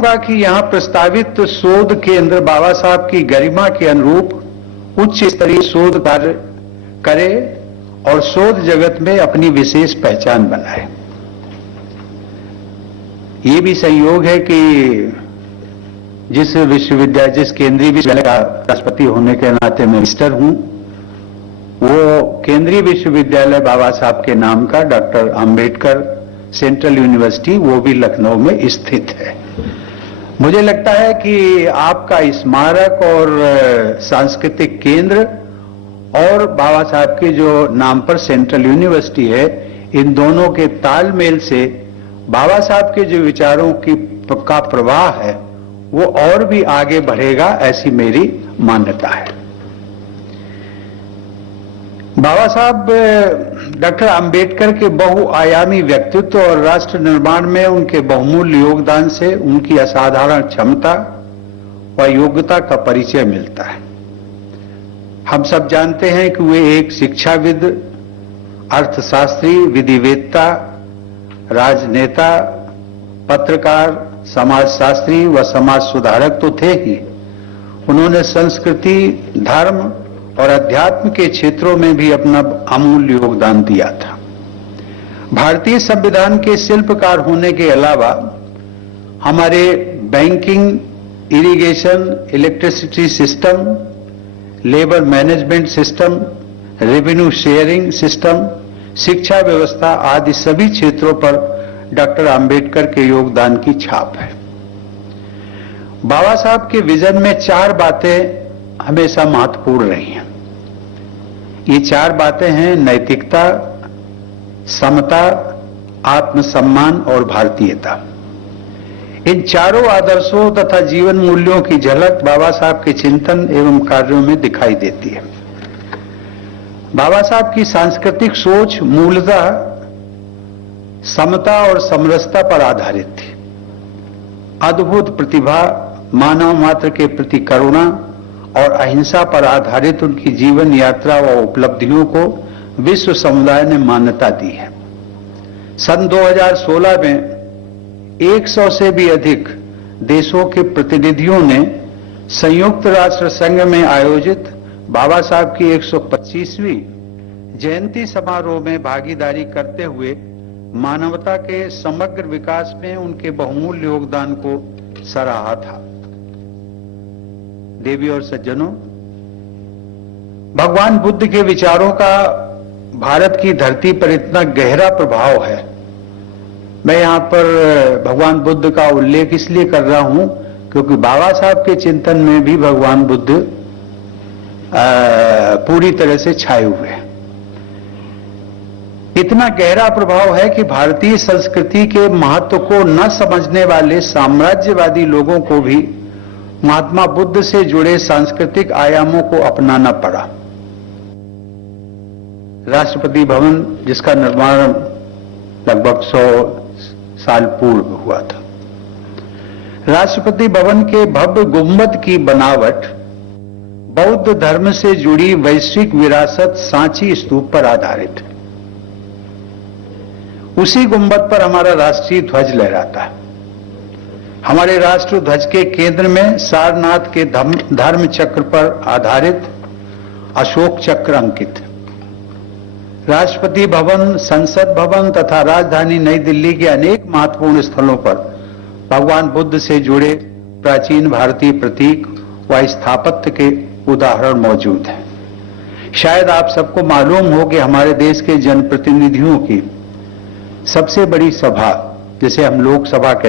चाहूंगा कि यहां प्रस्तावित शोध केंद्र बाबा साहब की गरिमा के अनुरूप उच्च स्तरीय शोध कार्य करे और शोध जगत में अपनी विशेष पहचान बनाए। ये भी संयोग है कि जिस केंद्रीय विश्वविद्यालय का राष्ट्रपति होने के नाते मैं मिनिस्टर हूं, वो केंद्रीय विश्वविद्यालय बाबा साहब के नाम का डॉक्टर अंबेडकर सेंट्रल यूनिवर्सिटी, वो भी लखनऊ में स्थित है। मुझे लगता है कि आपका स्मारक और सांस्कृतिक केंद्र और बाबा साहब के जो नाम पर सेंट्रल यूनिवर्सिटी है, इन दोनों के तालमेल से बाबा साहब के जो विचारों का प्रवाह है वो और भी आगे बढ़ेगा, ऐसी मेरी मान्यता है। बाबा साहब डॉक्टर अंबेडकर के बहुआयामी व्यक्तित्व और राष्ट्र निर्माण में उनके बहुमूल्य योगदान से उनकी असाधारण क्षमता व योग्यता का परिचय मिलता है। हम सब जानते हैं कि वे एक शिक्षाविद, अर्थशास्त्री, विधिवेत्ता, राजनेता, पत्रकार, समाजशास्त्री व समाज सुधारक तो थे ही, उन्होंने संस्कृति, धर्म और अध्यात्म के क्षेत्रों में भी अपना अमूल्य योगदान दिया था। भारतीय संविधान के शिल्पकार होने के अलावा हमारे banking, irrigation, electricity system, labour management system, revenue sharing system, शिक्षा व्यवस्था आदि सभी क्षेत्रों पर डॉक्टर अंबेडकर के योगदान की छाप है। बाबा साहब के विजन में 4 बातें हमेशा महत्वपूर्ण रही हैं। ये 4 बातें हैं: नैतिकता, समता, आत्मसम्मान और भारतीयता। इन चारों आदर्शों तथा जीवन मूल्यों की झलक बाबा साहब के चिंतन एवं कार्यों में दिखाई देती है। बाबा साहब की सांस्कृतिक सोच मूलतः समता और समरसता पर आधारित थी। अद्भुत प्रतिभा, मानव मात्र के प्रति करुणा और अहिंसा पर आधारित उनकी जीवन यात्रा व उपलब्धियों को विश्व समुदाय ने मान्यता दी है। सन 2016 में 100 से भी अधिक देशों के प्रतिनिधियों ने संयुक्त राष्ट्र संघ में आयोजित बाबा साहब की 125वीं जयंती समारोह में भागीदारी करते हुए मानवता के समग्र विकास में उनके बहुमूल्य योगदान को सराहा था। देवी और सज्जनों, भगवान बुद्ध के विचारों का भारत की धरती पर इतना गहरा प्रभाव है। मैं यहां पर भगवान बुद्ध का उल्लेख इसलिए कर रहा हूं क्योंकि बाबा साहब के चिंतन में भी भगवान बुद्ध पूरी तरह से छाए हुए हैं। इतना गहरा प्रभाव है कि भारतीय संस्कृति के महत्व को न समझने वाले साम्राज्यवादी लोगों को भी महात्मा बुद्ध से जुड़े सांस्कृतिक आयामों को अपनाना पड़ा। राष्ट्रपति भवन, जिसका निर्माण लगभग 100 साल पूर्व हुआ था, राष्ट्रपति भवन के भव्य गुंबद की बनावट बौद्ध धर्म से जुड़ी वैश्विक विरासत सांची स्तूप पर आधारित है। उसी गुंबद पर हमारा राष्ट्रीय ध्वज लहराता है। हमारे राष्ट्र ध्वज के केंद्र में सारनाथ के धर्म चक्र पर आधारित अशोक चक्र अंकित है। राष्ट्रपति भवन, संसद भवन तथा राजधानी नई दिल्ली के अनेक महत्वपूर्ण स्थलों पर भगवान बुद्ध से जुड़े प्राचीन भारतीय प्रतीक व स्थापत्य के उदाहरण मौजूद हैं। शायद आप सबको मालूम हो कि हमारे देश के जनप्रतिनिधियों की सबसे बड़ी सभा, जिसे हम लोकसभा कहते हैं,